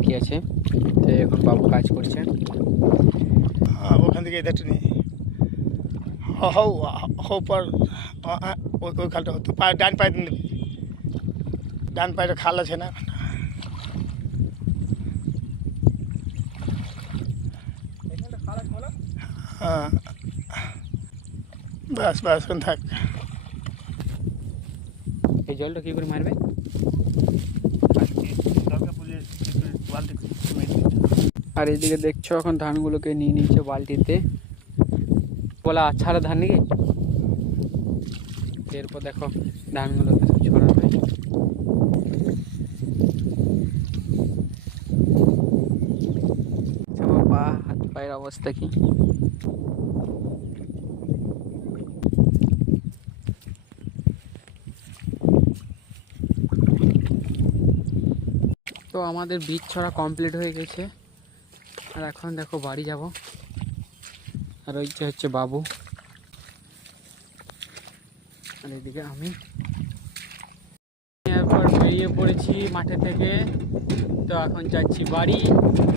বাকি আছে, তো এখন বাবু কাজ করছে। ওখান থেকে দেখতে নেই হও হও পর ওই খালটা তো পায়ে ডান পায়ে দিন, ডান পায়ের খাল আছে না। হ্যাঁ বাস বাস থাক। এই জলটা কী করে মারবে? আর এইদিকে দেখছো এখন ধানগুলোকে নিয়ে নিচ্ছে বালতিতে, বলা আচ্ছারা ধান নাকি। এরপর দেখো ধানগুলোকে সব ছড়াবে। আমার পা হাত পায়ের অবস্থা কি। তো আমাদের বীজ ছড়া কমপ্লিট হয়ে গেছে, আর এখন দেখো বাড়ি যাব। আর ওই যে হচ্ছে বাবু, আর এদিকে আমি। এরপর বেরিয়ে পড়েছি মাঠে থেকে, তো এখন যাচ্ছি বাড়ি।